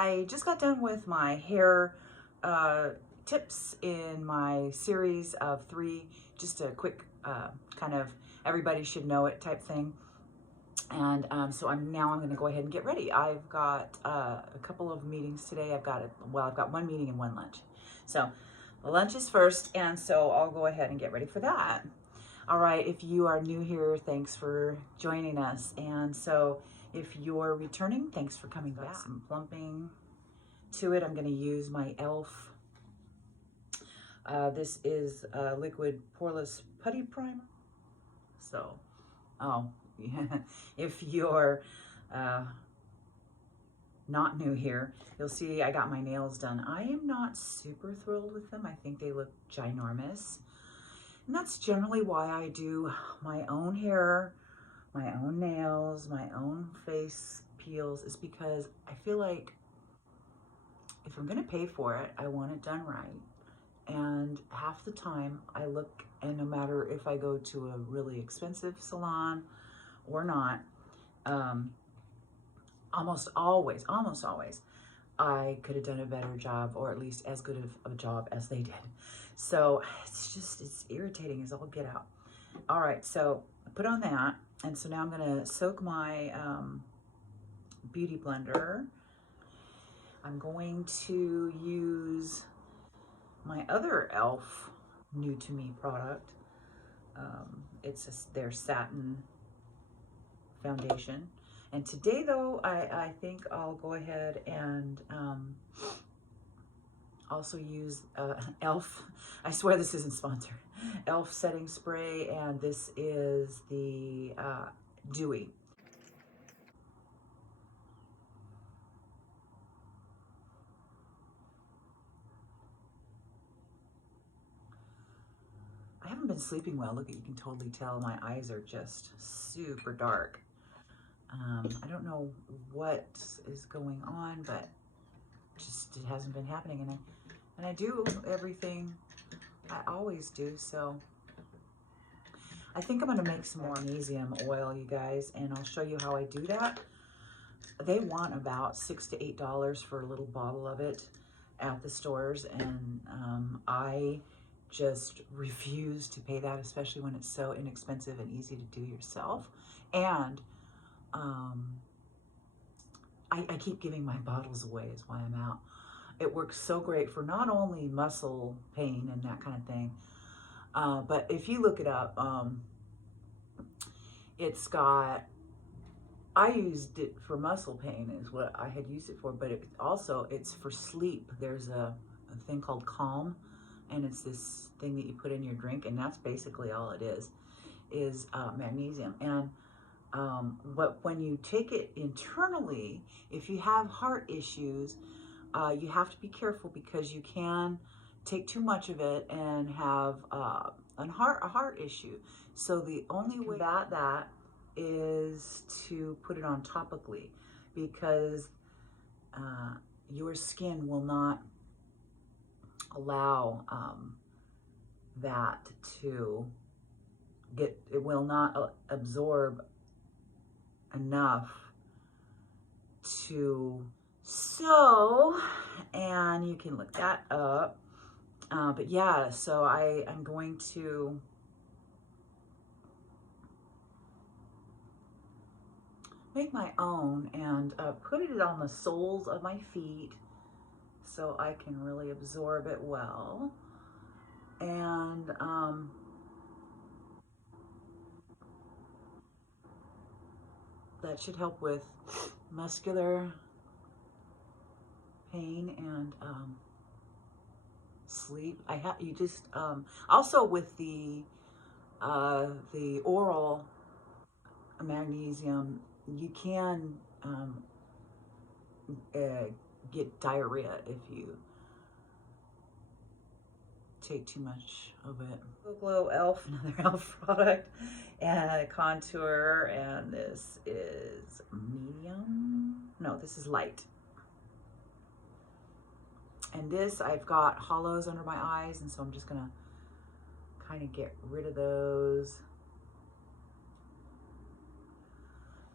I just got done with my hair tips in my series of 3, just a quick kind of everybody should know it type thing. And so I'm going to go ahead and get ready. I've got a couple of meetings today. I've got one meeting and one lunch. So the lunch is first, and so I'll go ahead and get ready for that. All right, if you are new here, thanks for joining us. And so if you're returning, thanks for coming back. Some plumping to it. I'm going to use my e.l.f. This is liquid poreless putty primer. So, yeah. If you're not new here, you'll see I got my nails done. I am not super thrilled with them. I think they look ginormous. And that's generally why I do my own hair, my own nails, my own face peels, is because I feel like if I'm gonna pay for it, I want it done right. And half the time I look, and no matter if I go to a really expensive salon or not, almost always, I could have done a better job, or at least as good of a job as they did. So it's irritating as all get out. All right, so I put on that, and so now I'm gonna soak my beauty blender. I'm going to use my other e.l.f. new to me product. It's their satin foundation. And today though, I think I'll go ahead and also use e.l.f. I swear this isn't sponsored. e.l.f. setting spray, and this is the Dewy. I haven't been sleeping well. Look, you can totally tell my eyes are just super dark. I don't know what is going on, but just it hasn't been happening. And I do everything I always do. So I think I'm gonna make some more magnesium oil, you guys, and I'll show you how I do that. They want about $6 to $8 for a little bottle of it at the stores, and I just refuse to pay that, especially when it's so inexpensive and easy to do yourself. And I keep giving my bottles away is why I'm out. It works so great for not only muscle pain and that kind of thing, but if you look it up, it's got, I used it for muscle pain is what I had used it for, but it's for sleep. There's a thing called Calm, and it's this thing that you put in your drink, and that's basically all it is magnesium. And but when you take it internally, if you have heart issues, you have to be careful, because you can take too much of it and have a heart issue. So the only way that is to put it on topically, because your skin will not allow that to it will not absorb enough to and you can look that up. But yeah, so I'm going to make my own and put it on the soles of my feet so I can really absorb it well. And that should help with muscular pain and sleep. You just also with the oral magnesium, you can get diarrhea if you take too much of it. Glow e.l.f., another e.l.f. product, and contour, and this is medium. No, this is light. And this, I've got hollows under my eyes, and so I'm just gonna kind of get rid of those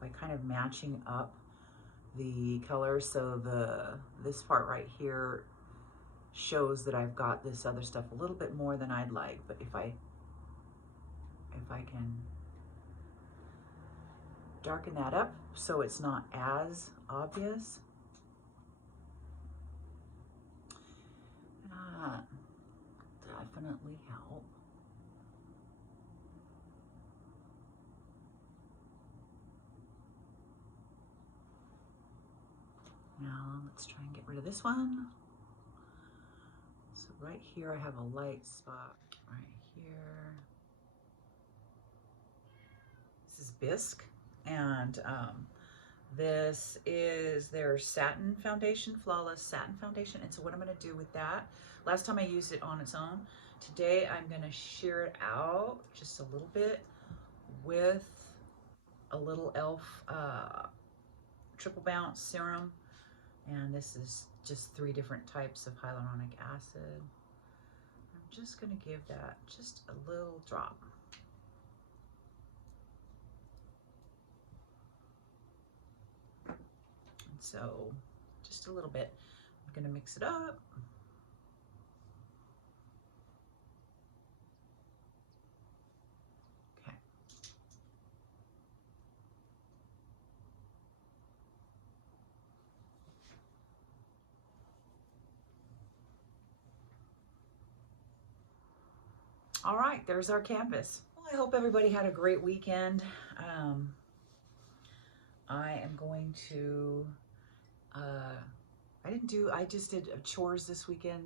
by kind of matching up the color. So this part right here shows that I've got this other stuff a little bit more than I'd like, but if I can darken that up so it's not as obvious. Definitely help. Now let's try and get rid of this one. So right here I have a light spot right here. This is Bisque, and this is their satin foundation, Flawless Satin Foundation. And so what I'm going to do with that, last time I used it on its own, today I'm going to shear it out just a little bit with a little e.l.f. Triple Bounce Serum. And this is just 3 different types of hyaluronic acid. I'm just going to give that just a little drop. So just a little bit. I'm going to mix it up. Okay. All right, there's our canvas. Well, I hope everybody had a great weekend. I am going to I just did chores this weekend.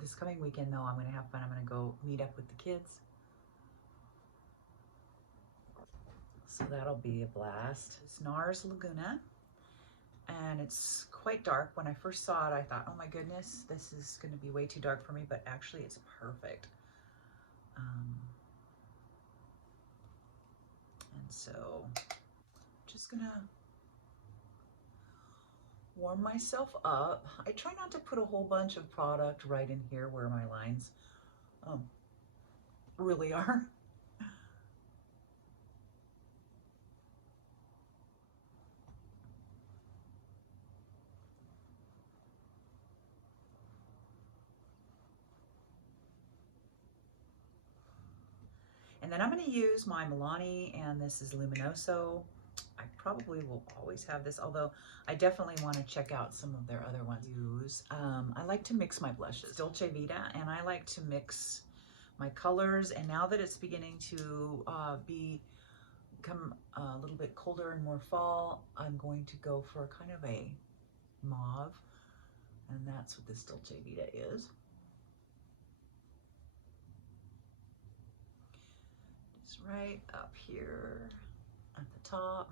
This coming weekend though, I'm going to have fun. I'm going to go meet up with the kids. So that'll be a blast. It's NARS Laguna, and it's quite dark. When I first saw it, I thought, oh my goodness, this is going to be way too dark for me, but actually it's perfect. And so just gonna warm myself up. I try not to put a whole bunch of product right in here where my lines really are. And then I'm going to use my Milani, and this is Luminoso. I probably will always have this, although I definitely want to check out some of their other ones. I like to mix my blushes. Dolce Vita, and I like to mix my colors. And now that it's beginning to become a little bit colder and more fall, I'm going to go for kind of a mauve, and that's what this Dolce Vita is. Just right up here at the top.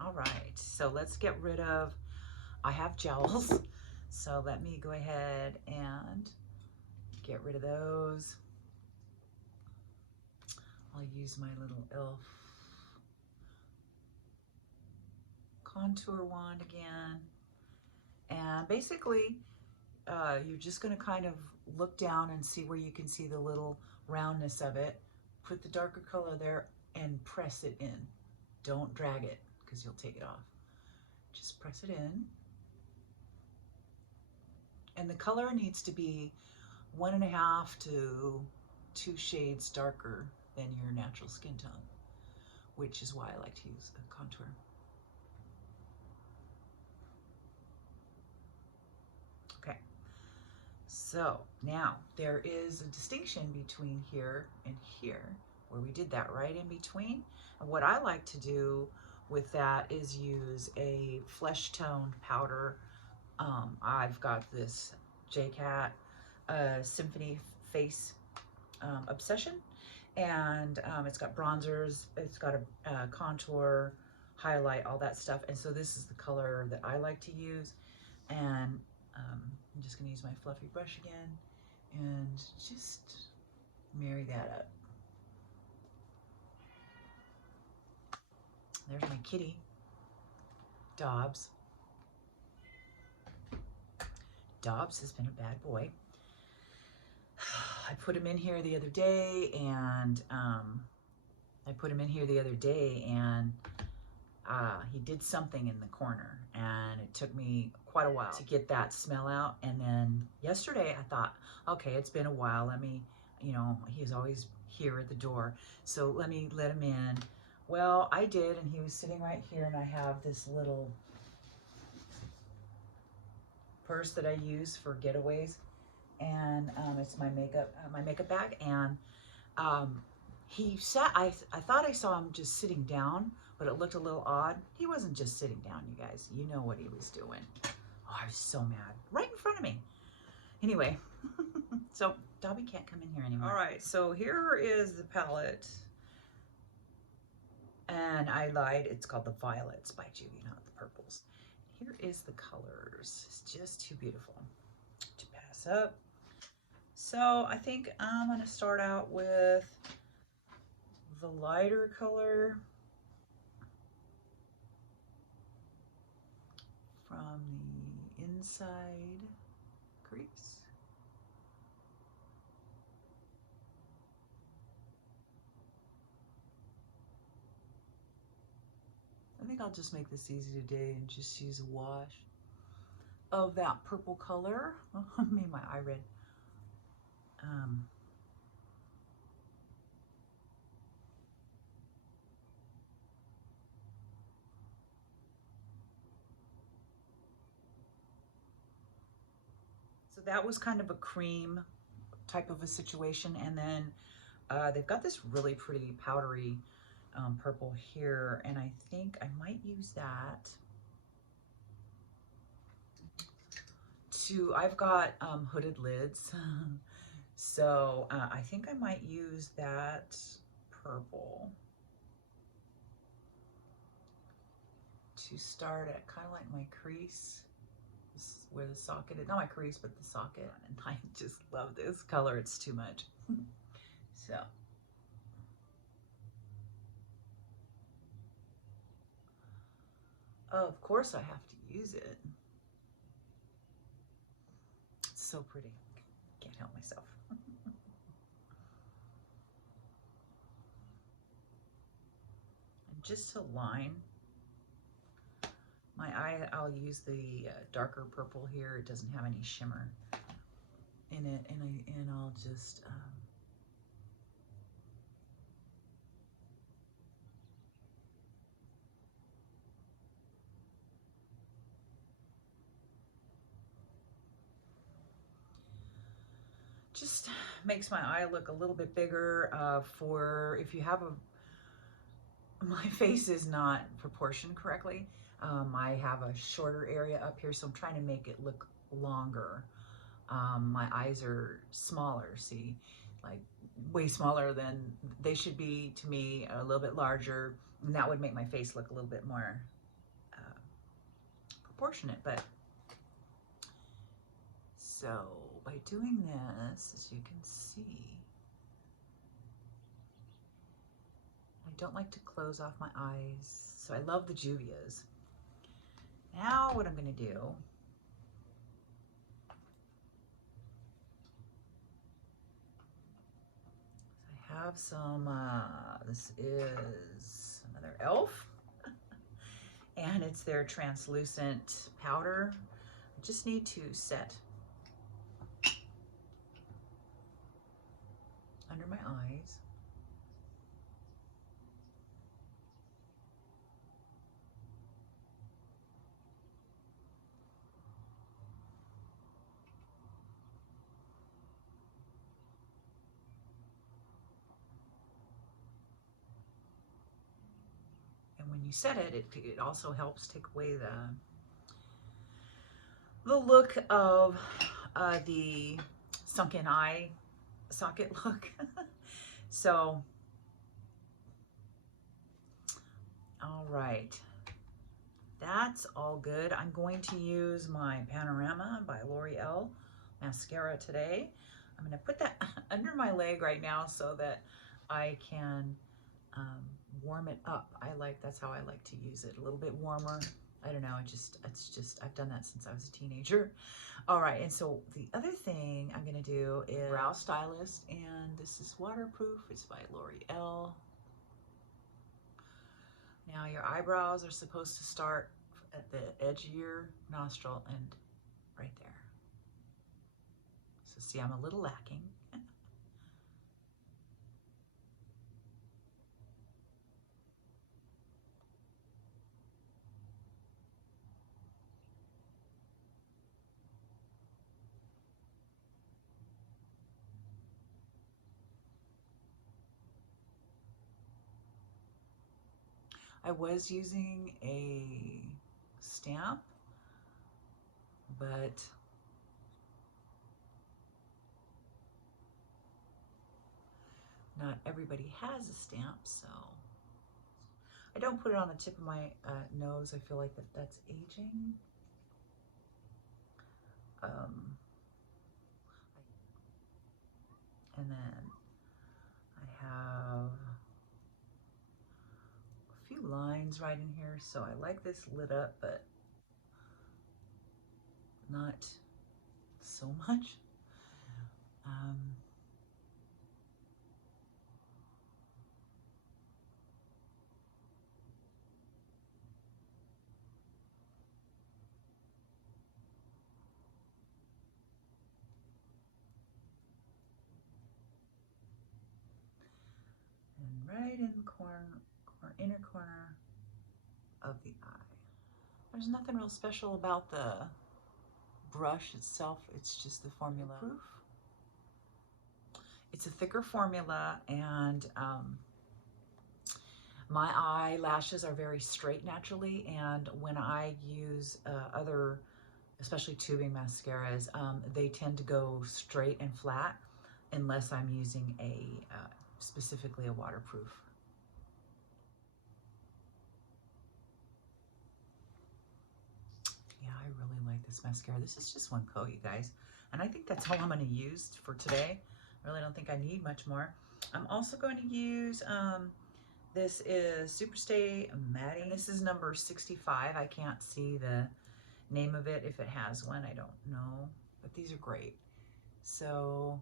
All right, so let's get rid of, I have gels, so let me go ahead and get rid of those. I'll use my little e.l.f. contour wand again. And basically, you're just going to kind of look down and see where you can see the little roundness of it. Put the darker color there and press it in. Don't drag it because you'll take it off. Just press it in. And the color needs to be 1.5 to 2 shades darker than your natural skin tone, which is why I like to use a contour. Okay, so now there is a distinction between here and here, where we did that right in between. And what I like to do with that is use a flesh toned powder. I've got this JCat Symphony Face Obsession, and it's got bronzers, it's got a contour, highlight, all that stuff. And so this is the color that I like to use. And I'm just gonna use my fluffy brush again and just marry that up. There's my kitty, Dobbs. Dobbs has been a bad boy. I put him in here the other day, and I I put him in here the other day, and he did something in the corner, and it took me quite a while to get that smell out. And then yesterday I thought, okay, it's been a while. Let me, you know, he's always here at the door, so let me let him in. Well, I did, and he was sitting right here, and I have this little purse that I use for getaways, and it's my makeup bag. And he sat. I thought I saw him just sitting down, but it looked a little odd. He wasn't just sitting down, you guys. You know what he was doing. Oh, I was so mad. Right in front of me. Anyway, so Dobby can't come in here anymore. All right, so here is the palette. And I lied, it's called the Violets by Judy, not the purples. Here is the colors. It's just too beautiful to pass up. So I think I'm gonna start out with the lighter color from the inside crease. I think I'll just make this easy today and just use a wash of that purple color. I made my eye red. So that was kind of a cream type of a situation. And then they've got this really pretty powdery purple here, and I think I might use that to, I've got hooded lids, so I think I might use that purple to start at kind of like my crease, where the socket is, not my crease, but the socket. And I just love this color, it's too much. So of course I have to use it. It's so pretty, can't help myself. And just to line my eye, I'll use the darker purple here. It doesn't have any shimmer in it, and I'll just makes my eye look a little bit bigger. For if you have my face is not proportioned correctly. I have a shorter area up here, so I'm trying to make it look longer. My eyes are smaller, see, like way smaller than they should be to me, a little bit larger, and that would make my face look a little bit more proportionate. But so by doing this, as you can see, I don't like to close off my eyes, so I love the Juvias. Now what I'm going to do, I have some, this is another e.l.f. and it's their translucent powder. I just need to set under my eyes. When you set it, it also helps take away the look of the sunken eye socket look. So, all right, that's all good. I'm going to use my Panorama by L'Oreal mascara today. I'm going to put that under my leg right now so that I can warm it up. That's how I like to use it, a little bit warmer. I don't know, it's just I've done that since I was a teenager. All right, and so the other thing I'm gonna do is Brow Stylist, and this is waterproof. It's by L'Oreal. Now your eyebrows are supposed to start at the edge of your nostril and right there. So see, I'm a little lacking. I was using a stamp, but not everybody has a stamp, so I don't put it on the tip of my nose. I feel like that's aging. And then I have a few lines right in here, so I like this lit up, but not so much. And right in the inner corner of the eye. There's nothing real special about the brush itself. It's just the formula proof. It's a thicker formula, and my eyelashes are very straight naturally, and when I use other, especially tubing mascaras, they tend to go straight and flat unless I'm using specifically a waterproof. Yeah, I really like this mascara. This is just one coat, you guys. And I think that's all I'm going to use for today. I really don't think I need much more. I'm also going to use, this is Superstay Matte. This is number 65. I can't see the name of it. If it has one, I don't know. But these are great. So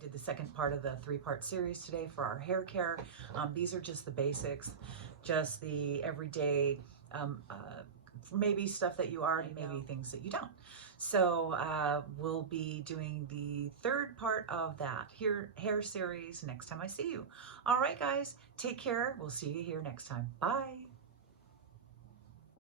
did the second part of the 3-part series today for our hair care. These are just the basics, just the everyday, maybe stuff that you already know, maybe things that you don't. So we'll be doing the 3rd part of that hair series next time I see you. All right, guys, take care. We'll see you here next time. Bye.